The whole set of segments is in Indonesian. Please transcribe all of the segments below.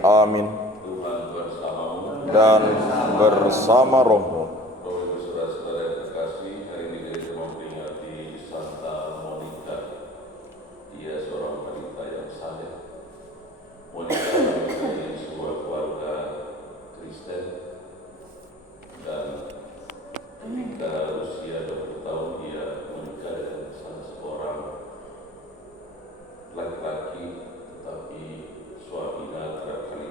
Amin. Tuhan bersamamu Dan bersama rohmu. Bapak Ibu Saudara-saudara yang terkasih, hari ini kita memperingati Santa Monica. Dia seorang wanita yang saleh. Monica dari sebuah keluarga Kristen, dan ketika usia 20 tahun dia menikah dengan salah seorang laki-laki, tetapi suaminya kerap kali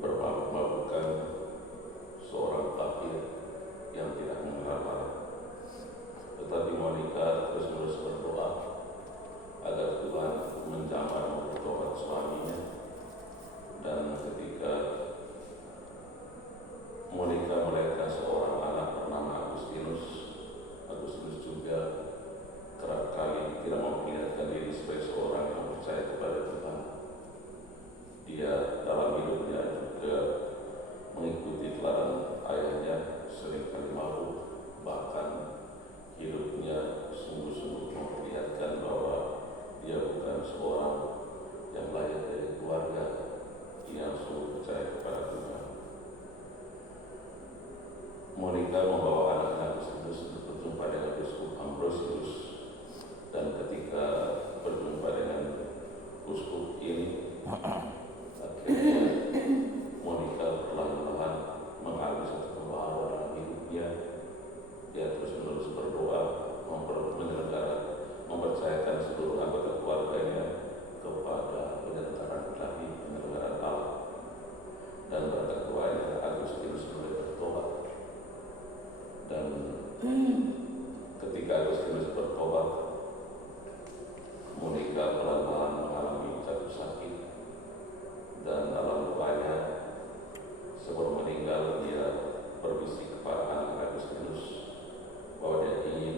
bermabuk-mabukan, seorang kafir yang tidak mengenal Allah. Tetapi Monica terus-menerus berdoa agar Tuhan menjamah bertobat suaminya. Dan ketika Monica melahirkan seorang anak bernama Agustinus juga kerap kali tidak memperlihatkan diri sebagai seorang yang percaya kepada Tuhan. Dia dalam hidupnya juga mengikuti teladan ayahnya, seringkali mabuk, bahkan hidupnya sungguh-sungguh memperlihatkan bahwa dia bukan seorang yang layak dari keluarga yang sungguh percaya kepada Tuhan. Monica membawa anaknya Agustinus untuk berjumpa dengan Uskup Ambrosius, dan ketika berjumpa dengan uskup ini, akhirnya Monica perlahan-lahan mengalami satu pembaharuan dalam hidupnya. Dia terus-menerus berdoa, mempercayakan seluruh anggota keluarganya kepada penyelenggaraan ilahi, penyelenggaraan Allah. Dan berkat doanya Agustinus mulai bertobat. Dan ketika Agustinus bertobat, Monica pelan-pelan mengalami jatuh sakit, dan dalam doanya sebelum meninggal dia berbisik kepada anak Agustinus bahwa dia ingin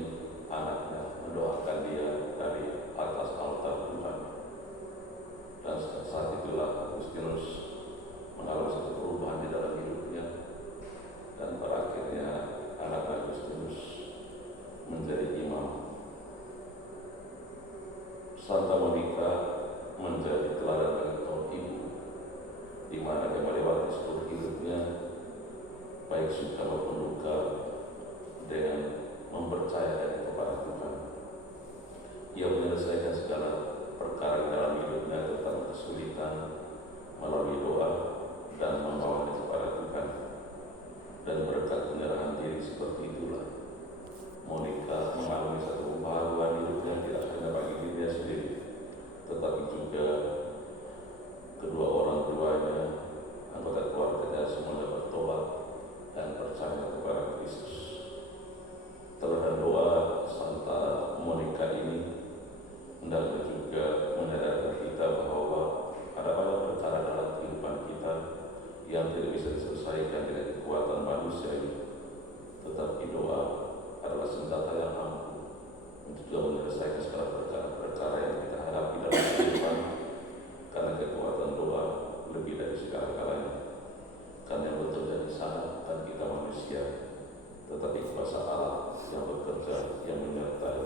anaknya mendoakan dia dari atas altar Tuhan. Dan saat itulah Agustinus mengalami satu perubahan di dalam hidupnya, dan pada akhirnya anak Agustinus menjadi imam. Santa Monica menjadi teladan bagi kaum ibu, di mana dia melewati seluruh hidupnya, baik suka maupun duka, dengan mempercayakan kepada Tuhan. Ia menyelesaikan segala perkara dalam hidupnya tentang kesulitan melalui doa dan membawanya kepada Tuhan. Dan berkat penyerahan diri seperti itulah Monica mengalami satu pembaharuan hidupnya, tidak hanya bagi dirinya sendiri, tetapi juga kedua orang tuanya, anggota keluarganya semuanya bertobat dan percaya kepada Kristus. Teladan doa Santa Monica ini hendaknya juga menyadarkan kita bahwa ada banyak perkara dalam kehidupan kita yang tidak bisa diselesaikan dengan kekuatan manusia ini, tetapi doa adalah senjata yang ampuh untuk juga menyelesaikan segala perkara-perkara yang kita hadapi dalam kehidupan, karena kekuatan doa lebih dari segala-galanya. Karena yang bekerja di sana bukan kita manusia, tetapi kuasa Allah yang bekerja, yang menyertai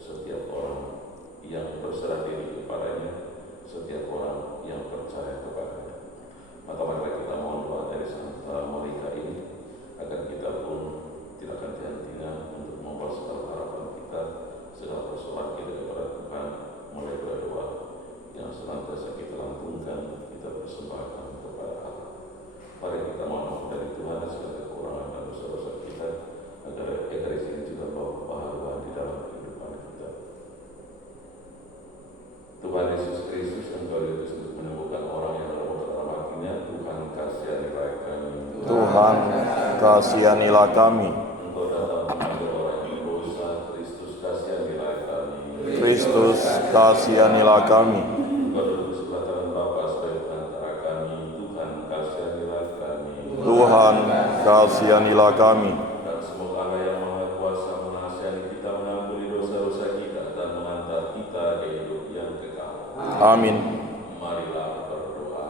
setiap orang yang berserah diri kepadanya, setiap orang yang percaya kepadanya. Maka marilah kita mohon doa dari Santa Monica ini, agar kita pun tidak akan henti-hentinya untuk membawa segala harapan kita, segala persoalan kita kepada Tuhan, mulai dari doa yang senantiasa kita lantunkan, kita persembahkan kepada Allah. Mari kita mohon dari Tuhan segala kekurangan dan dosa-dosa kita, agar Ekaristi ini juga membawa kebahagiaan di dalam kehidupan kita. Tuhan Yesus Kristus, Engkau diutus untuk menyembuhkan orang yang dalam dalam hatinya. Tuhan kasihanilah kami. Tuhan kasihanilah kami. Engkau datang mengambil orang yang berdosa. Kristus kasihanilah kami. Kristus kasihanilah kami. Engkau duduk di sebelah kanan Bapa sebagai perantara kami. Tuhan kasihanilah kami. Tuhan kasihanilah kami. Dan semoga Allah yang Maha Kuasa menasihati kita, mengampuni dosa-dosa kita, dan mengantar kita ke hidup yang kekal. Amin. Marilah berdoa.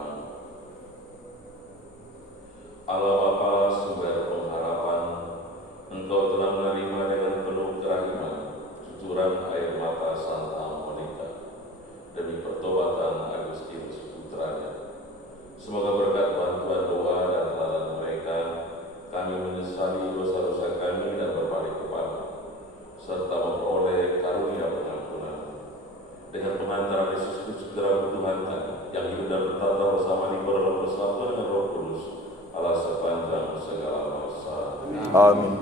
Allah Bapa, sumber pengharapan, Engkau telah menerima dengan penuh kerahiman cucuran air mata Santa Monica demi pertobatan Agustinus putranya. Semoga Amin.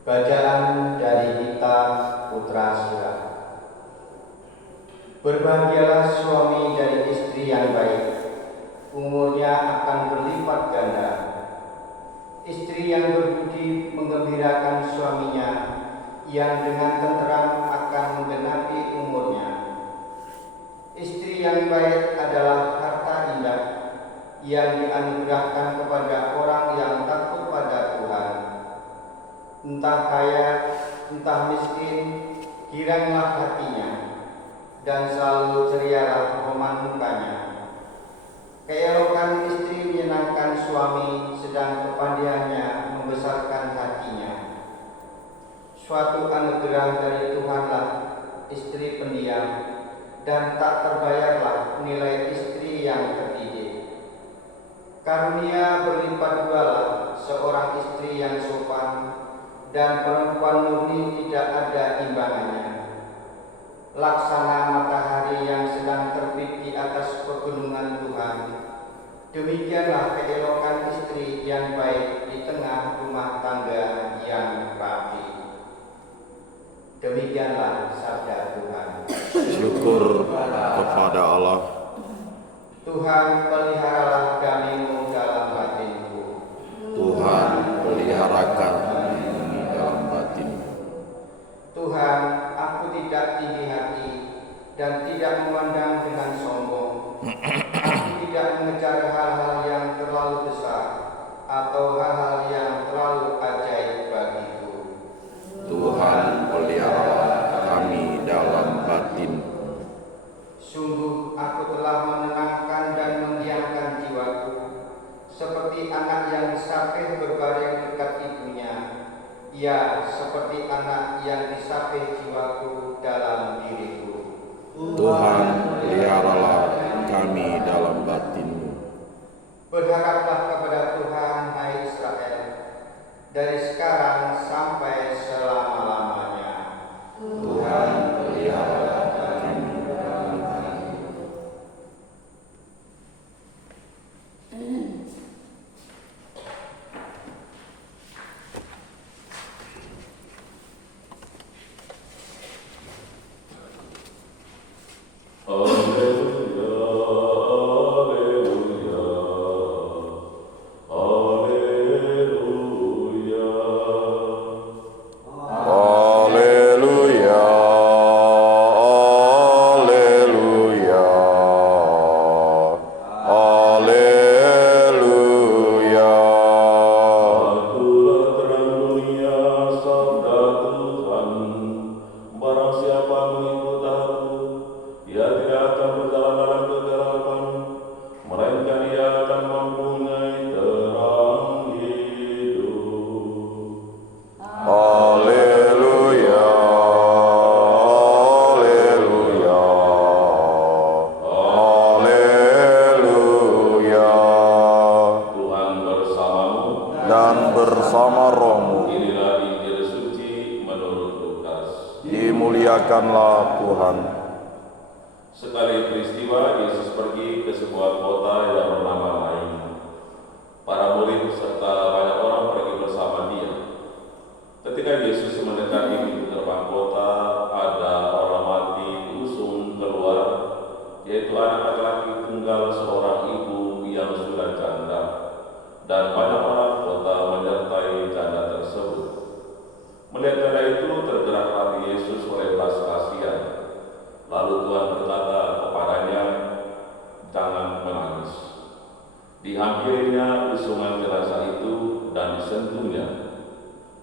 Bacaan dari kitab Putra Surat. Berbahagialah suami dari istri yang baik, umurnya akan berlipat ganda. Istri yang berbudi menggembirakan suaminya, yang dengan tenteram akan menggenapi umurnya. Istri yang baik adalah harta indah, yang dianugerahkan kepada orang yang takut pada Tuhan. Entah kaya, entah miskin, giranglah hatinya, dan selalu cerialah roman mukanya. Keelokan istri menyenangkan suami, sedang kepandaiannya membesarkan hatinya. Suatu anugerah dari Tuhanlah istri pendiam, dan tak terbayarlah nilai istri yang terdidik. Karunia berlipat dualah seorang istri yang sopan, dan perempuan murni tidak ada imbangannya. Laksana matahari yang sedang terbit di atas pegunungan Tuhan, demikianlah keelokan istri yang baik di tengah rumah tangga yang rapi. Demikianlah sabda Tuhan. Syukur kepada Allah. Tuhan, peliharalah damai-Mu dalam batinku. Tuhan, peliharakan dalam batin. Tuhan, aku tidak tinggi hati dan tidak memandang dengan sombong. Aku tidak mengejar hal-hal yang terlalu besar atau hal-hal yang terlalu ajaib bagiku. Tuhan, peliharalah kami dalam batin. Sungguh aku telah menenangkan dan mendiamkan jiwaku, seperti anak yang disapih berbaring dekat ibunya. Ya, seperti anak yang disapih jiwaku dalam diriku. Tuhan, peliharalah kami dalam batin-Mu. Berharaplah kepada Tuhan, hai Israel, dari sekarang sampai selama-lamanya. Tuhan, peliharalah kami dalam batin-Mu. Dan bersama rohmu. Inilah Injil suci menurut Lukas. Dimuliakanlah Tuhan. Sekali peristiwa, Yesus pergi ke sebuah kota yang bernama Nain. Para murid serta banyak orang pergi bersama dia. Ketika Yesus mendekati pintu gerbang kota, ada orang mati diusung keluar, yaitu anak laki-laki tunggal seorang ibu yang sudah janda, dan banyak orang kota menyertai janda tersebut. Melihat janda itu, tergerak hati Yesus oleh belas kasihan. Lalu Tuhan berkata kepadanya, "Jangan menangis." Dihampirinya usungan jenazah itu dan disentuhnya.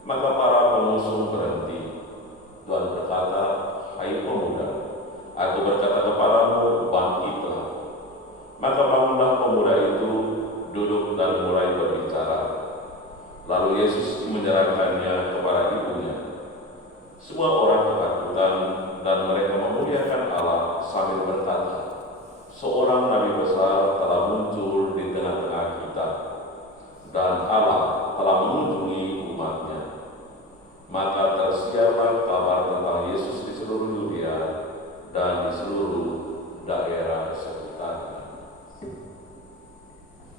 Maka para pengusung berhenti. Tuhan berkata, "Hai pemuda, aku berkata kepadamu, bangkitlah." Maka bangunlah pemuda itu, duduk dan mulai berbicara. Lalu Yesus menyerahkannya kepada ibunya. Semua orang ketakutan dan mereka memuliakan Allah sambil seorang nabi besar telah muncul di tengah-tengah kita, dan Allah telah mengunjungi umatnya. Maka tersiarlah kabar tentang Yesus di seluruh dunia dan di seluruh daerah sekitarnya.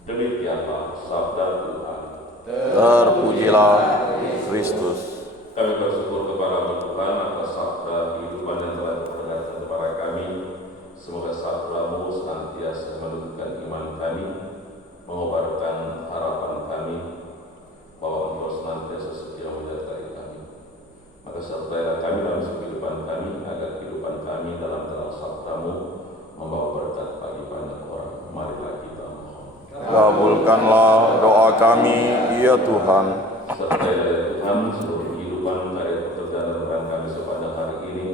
Demikianlah sabda Tuhan. Terpujilah Kristus. Kami bersyukur kepada Tuhan atas sabda kehidupan yang telah diperdengarkan kepada kami. Semoga sabda-Mu senantiasa menunjukkan iman kami, mengobarkan harapan kami, bahwa Engkau senantiasa setia menyertai kami. Maka sertailah kami dalam kehidupan kami, agar kehidupan kami dalam terang sabda-Mu membawa berkat bagi banyak orang. Marilah kita mohon. Kabulkanlah doa kami, ya Tuhan. Sertailah ya Tuhan seluruh kehidupan karya pekerjaan dan peran kami sepanjang hari ini.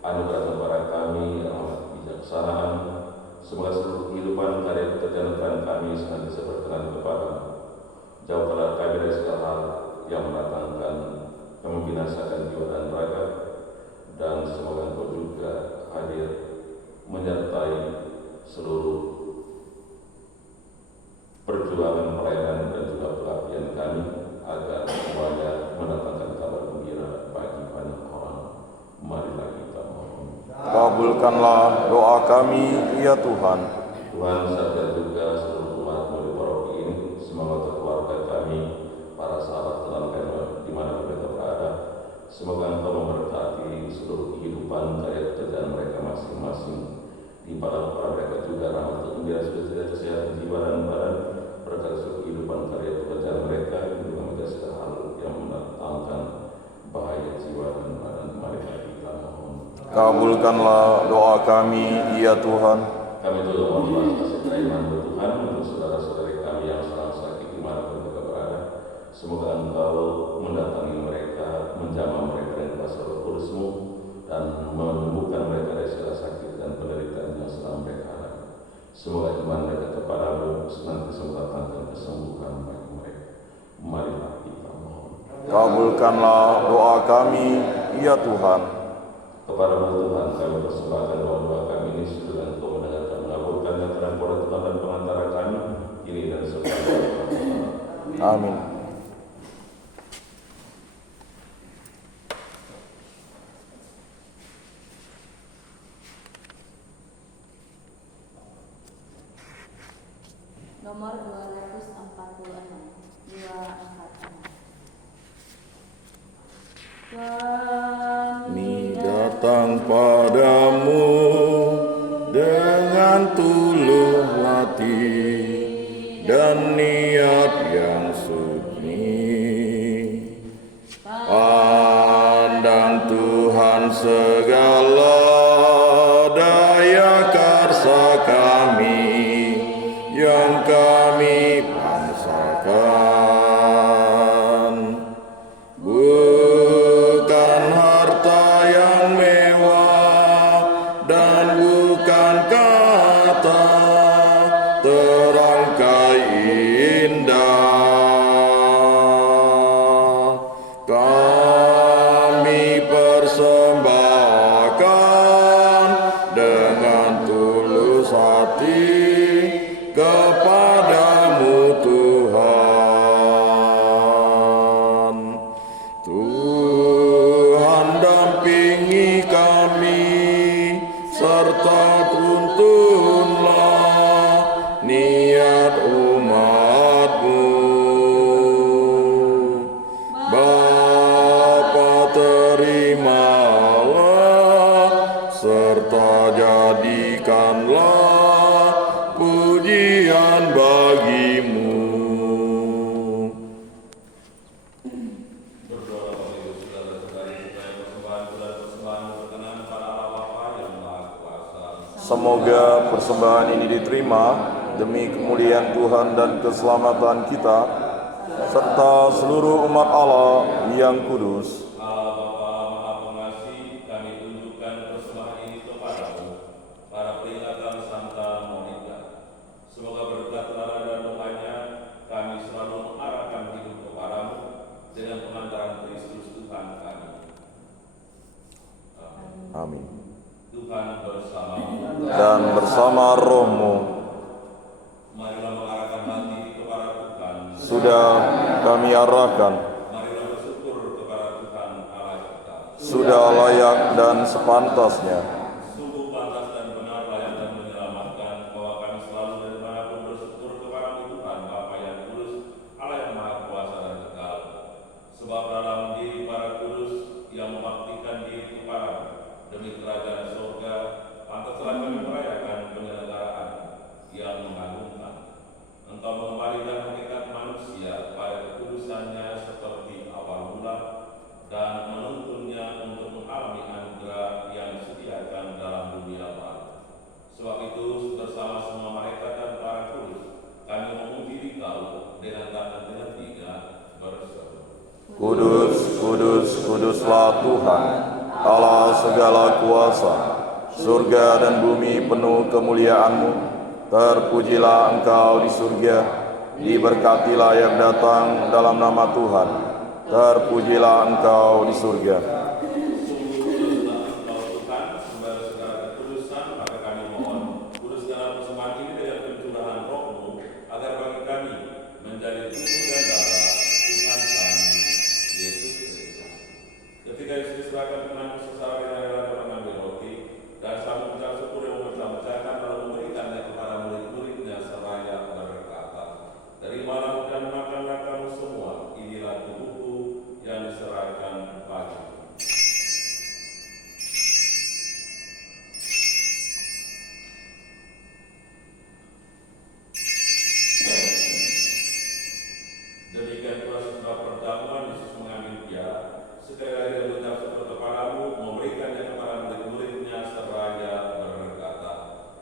Anugerah kepada kami rahmat kebijaksanaan. Semoga seluruh kehidupan karya pekerjaan dan peran kami senantiasa berkenan kepada-Mu. Jauhkanlah kami dari segala hal yang mendatangkan membinasakan jiwa dan raga, dan semoga Engkau juga hadir menyertai seluruh perjuangan pelayanan dan juga pengabdian kami, agar semuanya mendatangkan kabar gembira bagi banyak orang. Marilah kita mohon. Kabulkanlah doa kami, ya Tuhan. Tuhan, serta juga seluruh umat-Mu di paroki ini, semoga keluarga kami, para sahabat telan kami di mana mereka berada, semoga Engkau memberkati seluruh kehidupan karya pekerjaan mereka masing-masing. Di para mereka juga rahmat gembira, sukacita, kesehatan jiwa dan badan, berkat seluruh kehidupan karya pekerjaan mereka, juga menjaga segala hal yang mendatangkan bahaya jiwa dan badan. Marilah kita mohon. Kabulkanlah doa kami, ya Tuhan. Kami juga mohon kasih kiriman Tuhan untuk saudara-saudari kami yang sedang sakit dimanapun mereka berada. Semoga Engkau mendatangi mereka, menjamah mereka dengan kuasa Roh Kudus-Mu, dan menyembuhkan mereka dari segala sakit dan penderitaan yang sedang mereka alami. Semoga iman mereka kepada-Mu senantiasa mendatangkan kesembuhan bagi mereka. Marilah kita mohon. Kabulkanlah doa kami, ya Tuhan. Kepada-Mu Tuhan, kami persembahkan doa-doa kami ini, supaya Engkau mendengarkan, mengabulkan yang terang kepada Tuhan dan pengantara kami, ini dan sepanjang zaman. Amin. Nomor 246, 246. Kami datang padamu dengan tulus hati dan niat yang suci. Pandang Tuhan segala daya karsa kami yang kami bangsakan. Bukan harta yang mewah dan bukan kata terangkai indah. Kami persembahkan dengan tulus hati kepadamu Tuhan. Tuhan dampingi kami, serta tuntunlah niat umat-Mu. Bapa, terimalah serta jadikanlah pujian bagi-Mu. Berdoa bagi saudara-saudari supaya persembahan berkenan pada Allah Bapa yang Maha Kuasa. Semoga persembahan ini diterima demi kemuliaan Tuhan dan keselamatan kita, serta seluruh umat Allah yang kudus. Allah Bapa Maha Pengasih, kami tunjukkan persembahan ini kepadamu pada peringatan Santa Monica. Semoga berkat teladan dan doanya kami selalu mengarahkan hidup kepadamu dengan pengantaran Kristus Tuhan kami. Amin. Amin. Tuhan bersamamu. dan bersama rohmu. Marilah mengarahkan hati kepada Tuhan. Sudah kami arahkan, Marilah bersyukur kepada Tuhan Allah kita. sudah layak dan sepantasnya. Sungguh pantas dan benar, layak dan menyelamatkan, bahwa kami selalu dan dimanapun bersyukur kepada Tuhan Bapa yang kudus, Allah yang maha kuasa dan kekal. Sebab dalam diri para kudus yang membaktikan diri kepada demi kerajaan surga, pantaslah kami merayakan penyelenggaraan yang mengagumkan. Engkau mengembalikan hakikat manusia pada kekudusannya seperti awal mula, dan menuntunnya untuk mengalami anugerah yang disediakan dalam dunia baru. Sebab itu, bersama semua malaikat dan para kudus, kami memuji Dikau dengan tangan dengan tiga berseru. Kudus, kudus, kuduslah Tuhan, Allah segala kuasa. Surga dan bumi penuh kemuliaan-Mu. Terpujilah Engkau di surga, diberkatilah yang datang dalam nama Tuhan. Terpujilah Engkau di surga. Sungguh kuduslah Engkau Tuhan, sumber segala kekudusan, maka kami mohon, kuduskanlah persembahan ini dengan pencurahan Roh-Mu, agar bagi kami menjadi tubuh dan darah Tuhan kami, Yesus Kristus. Ketika Yesus diserahkan Tuhan secara dengan rela dalam mengambil roti, dan sambil mengucap syukur yang memecah-mecahkan lalu memberikannya kepada murid-muridnya seraya berkata, "Terimalah dan makanlah kamu semua, inilah tubuhku yang diserahkan bagimu." Demikian pula setelah perjamuan Yesus mengambil piala, sekali lagi dia mengucap syukur kepadamu, memberikannya kepada murid-muridnya seraya berkata,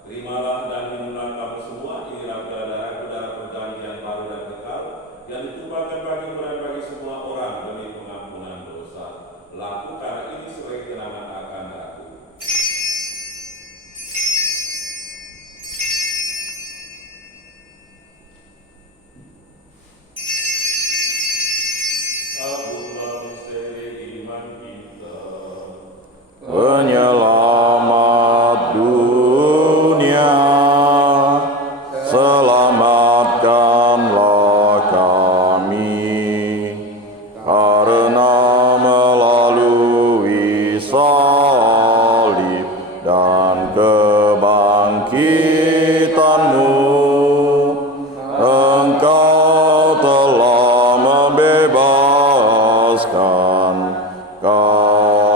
"Terimalah dan minumlah kamu semua, inilah darahku, darah perjanjian baru dan kekal, yang ditumpahkan bagimu dan bagi semua orang demi pengampunan dosa. Lakukan ini sebagai kenangan akan aku." Akulah misteri iman kita. Penyelamat dunia, selamatkanlah kami, karena melalui salib dan kebangkitan-Mu, Engkau telah membebaskan kami.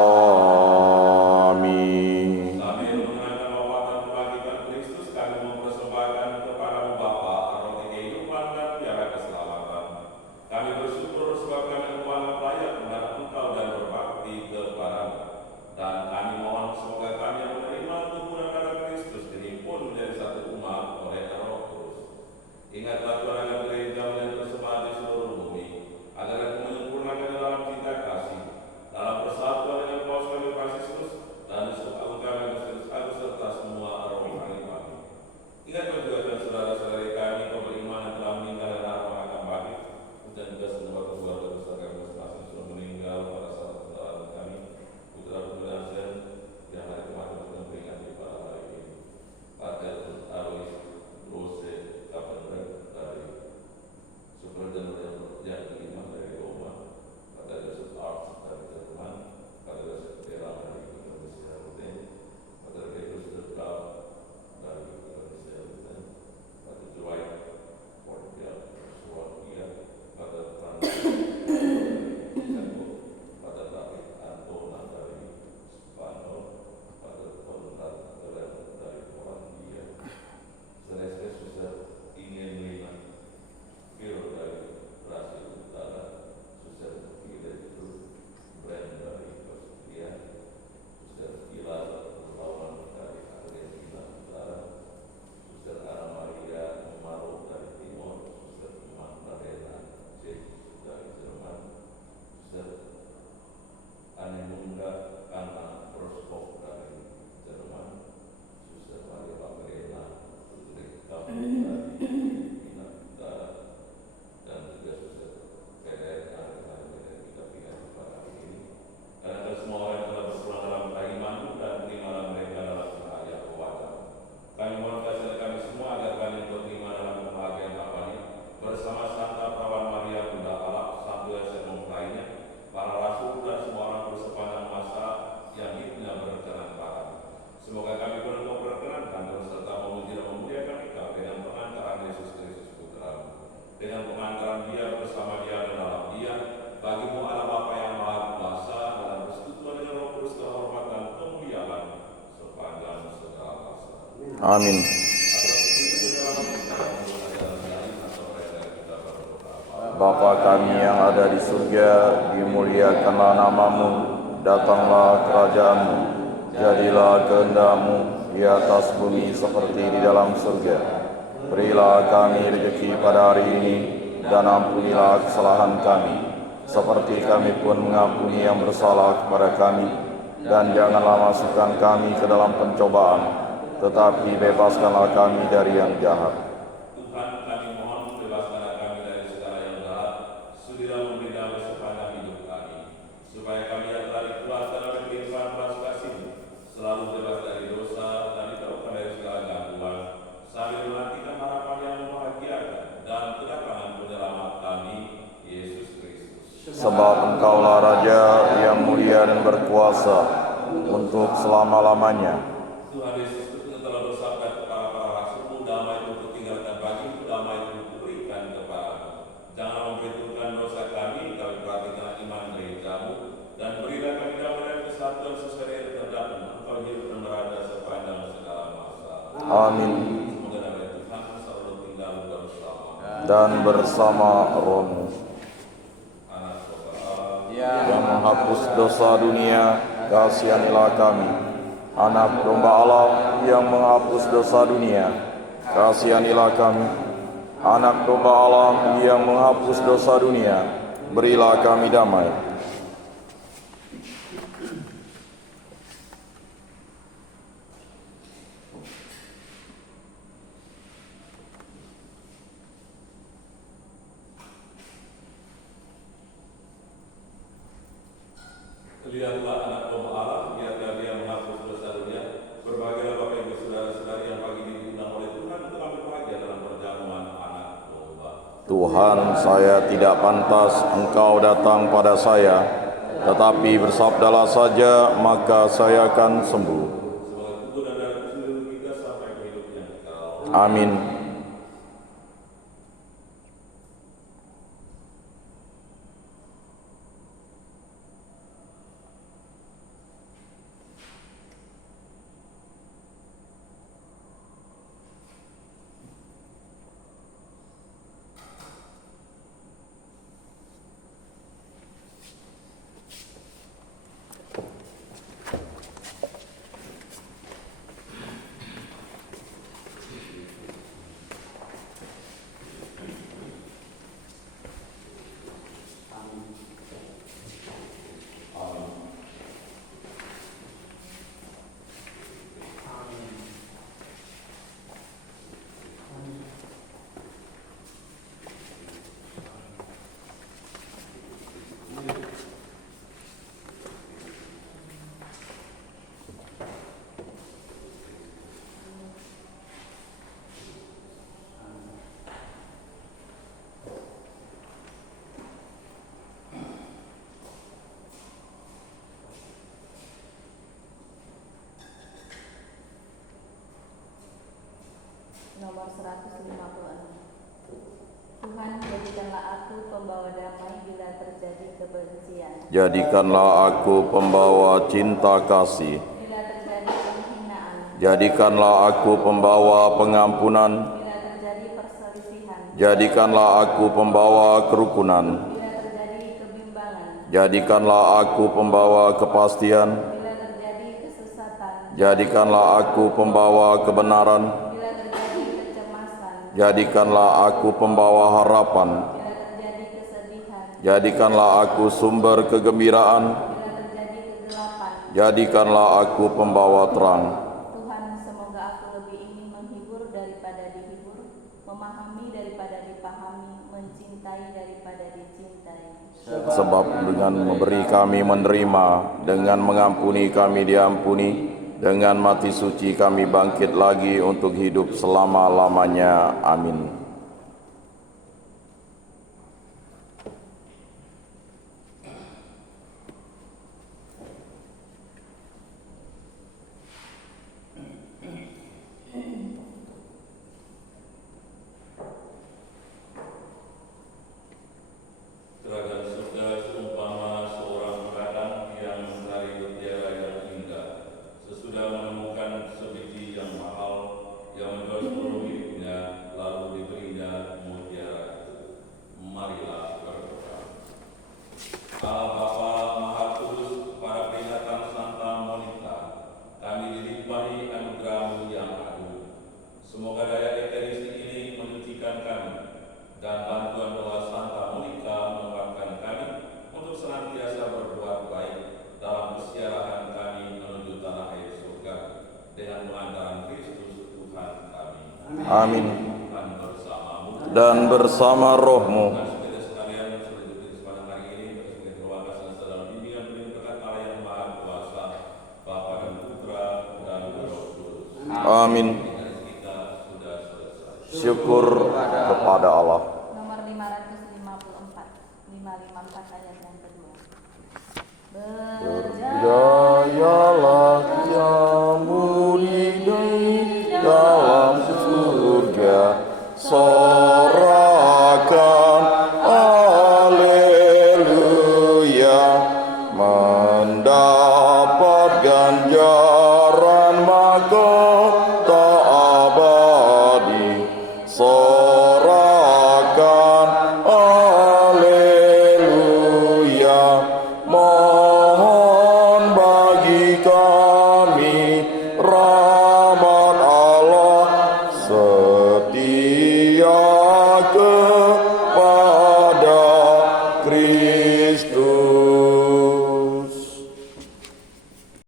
Sambil mengenangkan wafat dan kebangkitan Kristus, kami mempersembahkan kepadamu Bapa roti kehidupan dan piala keselamatan. Kami bersyukur sebab kami menganggap layak menghadap Engkau dan berbakti kepadamu. Dan kami mohon semoga kami yang menerima tubuh dan darah Kristus dihimpun menjadi satu umat oleh Roh Kudus. Ingatlah Tuhan akan gereja-Mu yang tersebar di seluruh bumi, agar aku menyempurnakan dalam cinta kasih, dalam persatuan dengan Paus kami Fransiskus dan Yusuf Agung kami Agustinus Agus serta semua rohani kami. Ingatlah juga dan saudara-saudari kami kaum beriman yang telah meninggal dan harapan akan bangkit, dan juga semua keluarga besar kami masing-masing sudah meninggal pada saat pendarahan kami. Putra Pembenasan yang hari kemarin sudah memperingati pada hari ini. Pater Alois Rose Kapendrek dari Superintendent yang kelima dari Roma, Pater Joseph Arts dari Jerman, Pater Joseph Tera dari Indonesia Ruten, Pater Petrus Dedkap dari Indonesia Ruten, Pater Joy Portia Slovakia, Pater Francis dari Ceko, Pater David Antona dari Spanyol, Pater Konrad Teler dari Polandia, Celeste Suster Ingen Lina Phil dari Brasil Utara, Suster Fide Brand dari Austria, Suster Pilar Lawan dari Argentina Utara, Suster Ana Maria Maro dari Timor, Suster Magdalena Jesus dari Jerman, Suster Anemunda Anna Roskop dari Jerman, Suster Maria Magdalena Putri Kamu dari Filipina Utara, dan juga Suster PDR dari kita pilih pada hari ini. Dan agar semua orang yang telah berpulang dalam keimanan dan terimalah mereka dalam cahaya pewajaran. Amin. Bapa kami yang ada di surga, dimuliakanlah namamu, datanglah kerajaanmu, jadilah kehendak-mu di atas bumi seperti di dalam surga. Berilah kami rezeki pada hari ini, dan ampunilah kesalahan kami, seperti kami pun mengampuni yang bersalah kepada kami. Dan janganlah masukkan kami ke dalam pencobaan, tetapi bebaskanlah kami dari yang jahat. Tuhan, kami mohon bebaskanlah kami dari segala yang jahat, sudilah memberi damai sepanjang hidup kami, supaya kami yang telah dikeluarkan oleh firman belas kasih-Mu, selalu bebas dari dosa dan dijauhkan dari segala gangguan, sambil menantikan harapan yang membahagiakan dan kedatangan penyelamat kami, Yesus Kristus. Sebab Engkaulah Raja yang mulia dan berkuasa untuk selama-lamanya. Tuhan Yesus Kristus telah bersabda kepada para rasul-Mu, damai itu kutinggalkan bagimu, damai itu kuberikan kepadamu. Jangan memperhitungkan dosa kami, kami perhatikan iman gereja-Mu, dan berilah kami damai dan kesatuan sesuai kehendak-Mu. Engkau hidup dan berada sepanjang segala masa. Amin. Semoga damai Tuhan selalu tinggal bersama. Dan bersama rohmu. Anak saudara, Yang menghapus dosa dunia, kasihanilah kami. Anak domba Allah yang menghapus dosa dunia, kasihanilah kami. Anak domba Allah yang menghapus dosa dunia, berilah kami damai. lihatlah anak domba Allah, biarlah dia menghapus dosa dunia. Berbahagialah Bapak Ibu saudara-saudari yang pagi ini diundang oleh Tuhan untuk ambil bahagia dalam perjamuan anak domba. Tuhan, saya tidak pantas Engkau datang pada saya, tetapi bersabdalah saja, maka saya akan sembuh. Semoga tubuh dan darah seluruh kita sampai ke hidup yang kekal. Amin. Nomor 156. Tuhan, jadikanlah aku pembawa damai bila terjadi kebencian. Jadikanlah aku pembawa cinta kasih. Bila terjadi penghinaan. Jadikanlah aku pembawa pengampunan. Bila terjadi perselisihan. Jadikanlah aku pembawa kerukunan. Bila terjadi kebimbangan. Jadikanlah aku pembawa kepastian. Bila terjadi kesesatan. Jadikanlah aku pembawa kebenaran. Bila terjadi kecemasan. Jadikanlah aku pembawa harapan. Bila terjadi kesedihan. Jadikanlah aku sumber kegembiraan. Bila terjadi kegelapan. Jadikanlah aku pembawa terang. Tuhan, semoga aku lebih ingin menghibur daripada dihibur, memahami daripada dipahami, mencintai daripada dicintai. Sebab dengan memberi kami menerima, dengan mengampuni kami diampuni, dengan mati suci kami bangkit lagi untuk hidup selama-lamanya. Amin. Kerajaan surga seumpama seorang pedagang yang mencari mutiara yang indah. Sesudah menemukan sebiji yang mahal, Amin. Dan bersama rohmu. Amin. Syukur kepada Allah. Nomor 554, 554 ayat yang kedua. Berjayalah kamu di dalam surga, sorakan haleluya, mendalam